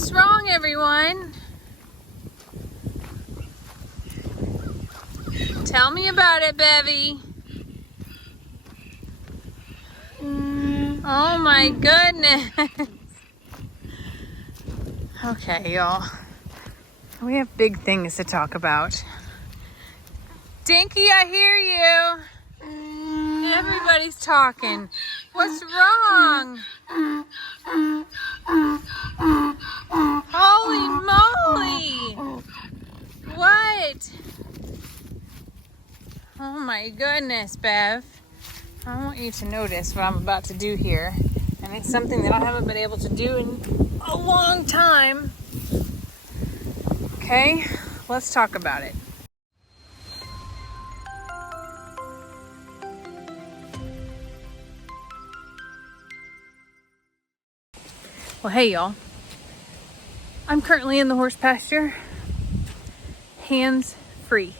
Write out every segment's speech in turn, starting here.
What's wrong, everyone? Tell me about it, Bevy. Oh my goodness. Okay, y'all. We have big things to talk about. Dinky, I hear you. Everybody's talking. What's wrong? Holy moly! What? Oh my goodness, Bev. I want you to notice what I'm about to do here. And it's something that I haven't been able to do in a long time. Okay, let's talk about it. Well, hey y'all. I'm currently in the horse pasture, hands free.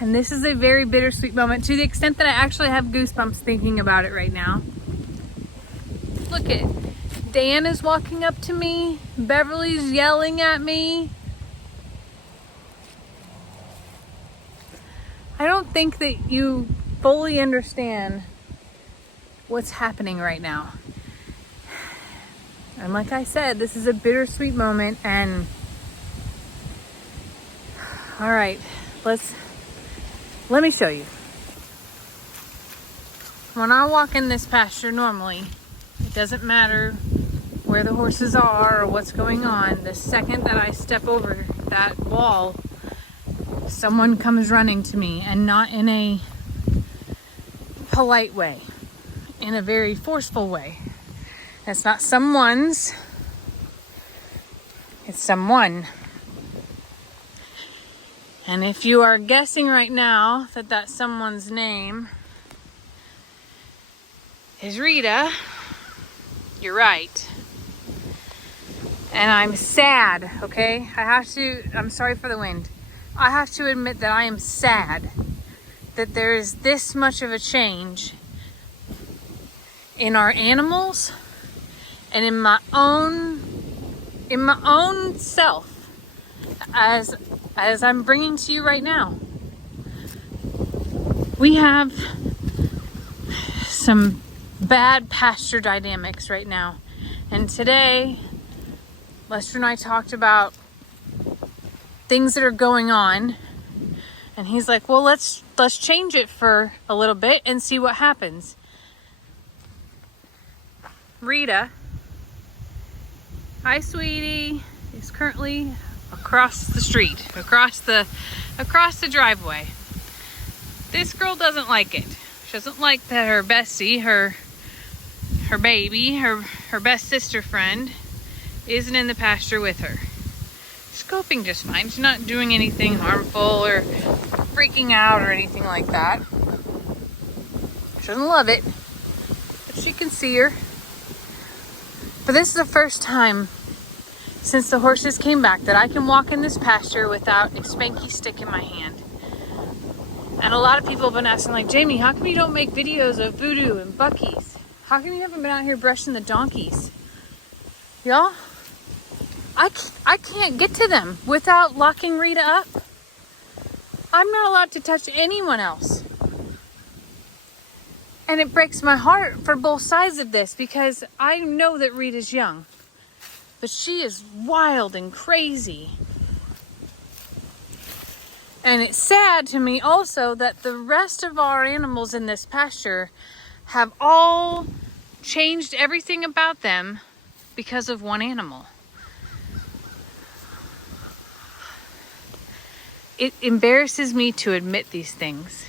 And this is a very bittersweet moment to the extent that I actually have goosebumps thinking about it right now. Look it. Dan is walking up to me. Beverly's yelling at me. I don't think that you fully understand what's happening right now. And like I said, this is a bittersweet moment. And all right, let me show you. When I walk in this pasture normally, it doesn't matter where the horses are or what's going on. The second that I step over that wall, someone comes running to me, and not in a polite way, in a very forceful way. It's not someone's, it's someone. And if you are guessing right now that someone's name is Rita, you're right. And I'm sad, okay? I'm sorry for the wind. I have to admit that I am sad that there is this much of a change in our animals and in my own self as I'm bringing to you right now. We have some bad pasture dynamics right now. And today, Lester and I talked about things that are going on. And he's like, well, let's change it for a little bit and see what happens. Rita, hi sweetie, is currently across the street, across the driveway. This girl doesn't like it. She doesn't like that her bestie, her baby, her best sister friend, isn't in the pasture with her. She's coping just fine. She's not doing anything harmful or freaking out or anything like that. She doesn't love it, but she can see her. But this is the first time since the horses came back that I can walk in this pasture without a spanky stick in my hand. And a lot of people have been asking, like, Jamie, how come you don't make videos of Voodoo and Bucky's? How come you haven't been out here brushing the donkeys? Y'all, I can't get to them without locking Rita up. I'm not allowed to touch anyone else. And it breaks my heart for both sides of this because I know that Rita's young, but she is wild and crazy. And it's sad to me also that the rest of our animals in this pasture have all changed everything about them because of one animal. It embarrasses me to admit these things.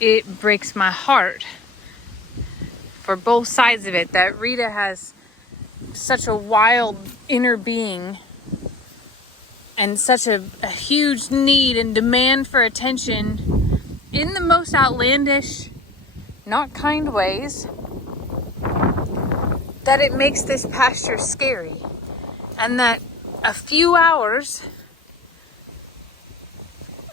It breaks my heart for both sides of it that Rita has such a wild inner being and such a huge need and demand for attention in the most outlandish, not kind ways, that it makes this pasture scary. And that a few hours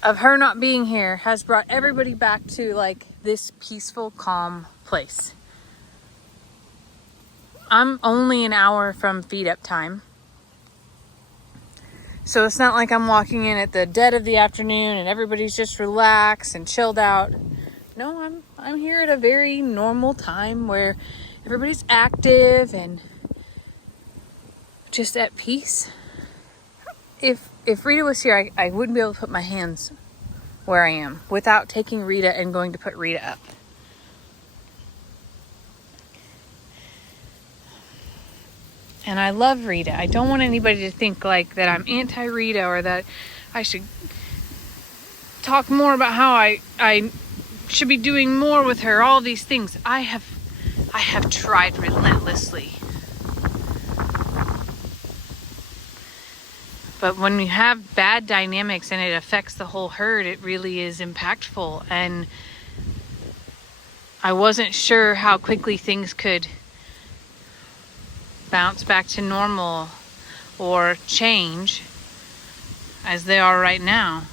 of her not being here has brought everybody back to like this peaceful, calm place. I'm only an hour from feed up time. So it's not like I'm walking in at the dead of the afternoon and everybody's just relaxed and chilled out. No, I'm here at a very normal time where everybody's active and just at peace. If Rita was here, I wouldn't be able to put my hands where I am without taking Rita and going to put Rita up. And I love Rita. I don't want anybody to think like that I'm anti-Rita or that I should talk more about how I should be doing more with her, all these things. I have tried relentlessly. But when you have bad dynamics and it affects the whole herd, it really is impactful. And I wasn't sure how quickly things could bounce back to normal or change as they are right now.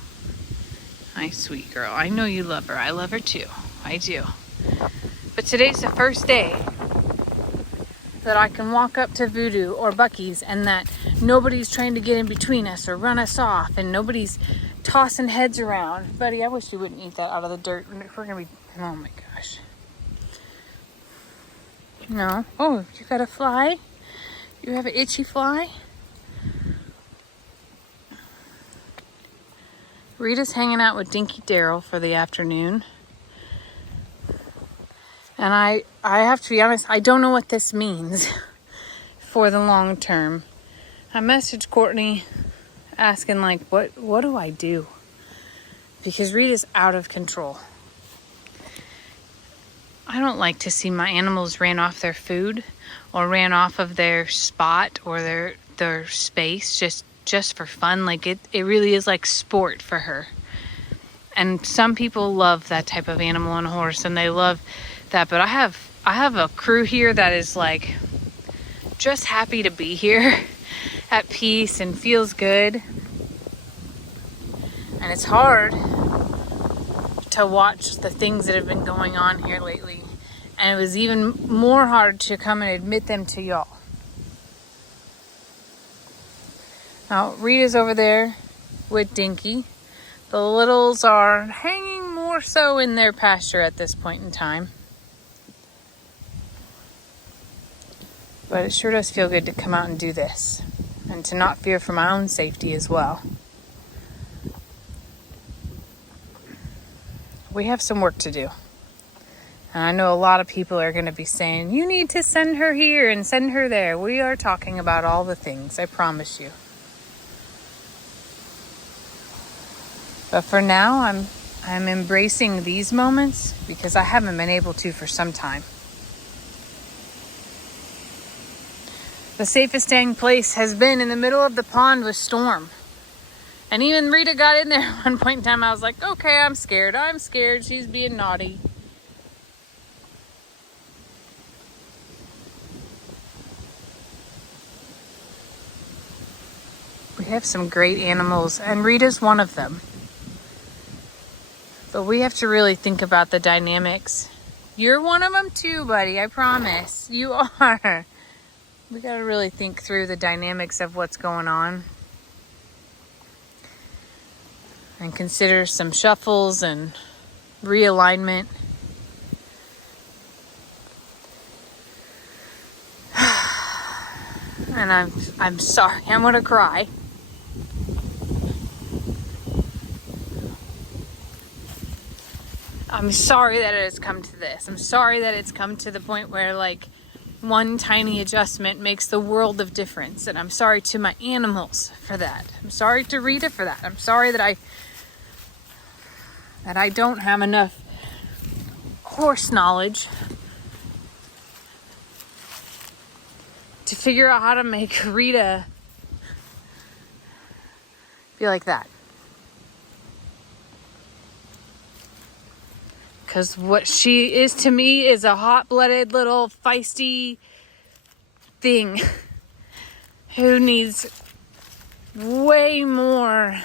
My sweet girl. I know you love her. I love her too. I do. But today's the first day that I can walk up to Voodoo or Buc-ee's and that nobody's trying to get in between us or run us off and nobody's tossing heads around. Buddy, I wish you wouldn't eat that out of the dirt. We're going to be... Oh my gosh. No. Oh, you got a fly? You have an itchy fly? Rita's hanging out with Dinky Daryl for the afternoon. And I have to be honest, I don't know what this means for the long term. I messaged Courtney asking like, what do I do? Because Rita's out of control. I don't like to see my animals ran off their food or ran off of their spot or their space just for fun. Like it really is like sport for her. And some people love that type of animal on a horse and they love that. But I have a crew here that is like just happy to be here at peace and feels good. And it's hard to watch the things that have been going on here lately. And it was even more hard to come and admit them to y'all. Now, Rita's over there with Dinky. The littles are hanging more so in their pasture at this point in time. But it sure does feel good to come out and do this. And to not fear for my own safety as well. We have some work to do. And I know a lot of people are going to be saying, you need to send her here and send her there. We are talking about all the things, I promise you. But for now, I'm embracing these moments because I haven't been able to for some time. The safest staying place has been in the middle of the pond with Storm. And even Rita got in there at one point in time. I was like, okay, I'm scared. She's being naughty. We have some great animals, and Rita's one of them. But we have to really think about the dynamics. You're one of them too, buddy. I promise. You are. We got to really think through the dynamics of what's going on. And consider some shuffles and realignment. And I'm sorry. I'm going to cry. I'm sorry that it has come to this. I'm sorry that it's come to the point where like one tiny adjustment makes the world of difference. And I'm sorry to my animals for that. I'm sorry to Rita for that. I'm sorry that I don't have enough horse knowledge to figure out how to make Rita be like that. Because what she is to me is a hot-blooded little feisty thing who needs way more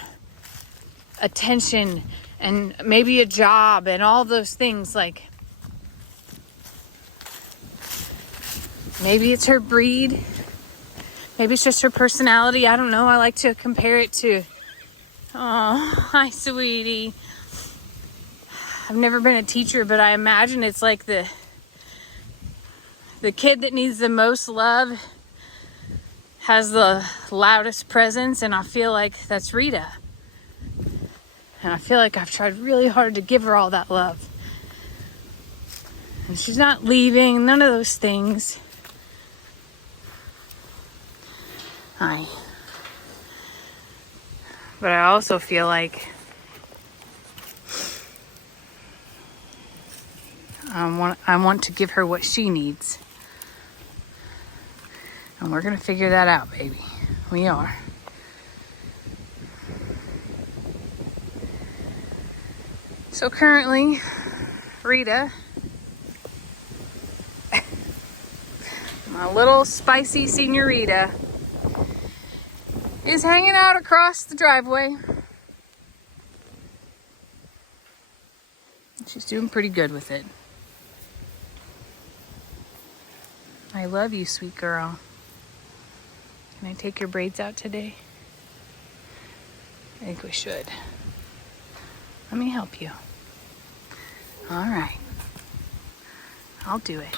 attention and maybe a job and all those things. Like, Maybe it's her breed. Maybe it's just her personality. I don't know. I like to compare it to, oh, hi, sweetie. I've never been a teacher, but I imagine it's like the kid that needs the most love has the loudest presence, and I feel like that's Rita. And I feel like I've tried really hard to give her all that love. And she's not leaving, none of those things. But I also feel like I want to give her what she needs. And we're going to figure that out, baby. We are. So currently, Rita, my little spicy senorita, is hanging out across the driveway. She's doing pretty good with it. I love you, sweet girl. Can I take your braids out today? I think we should. Let me help you. All right. I'll do it.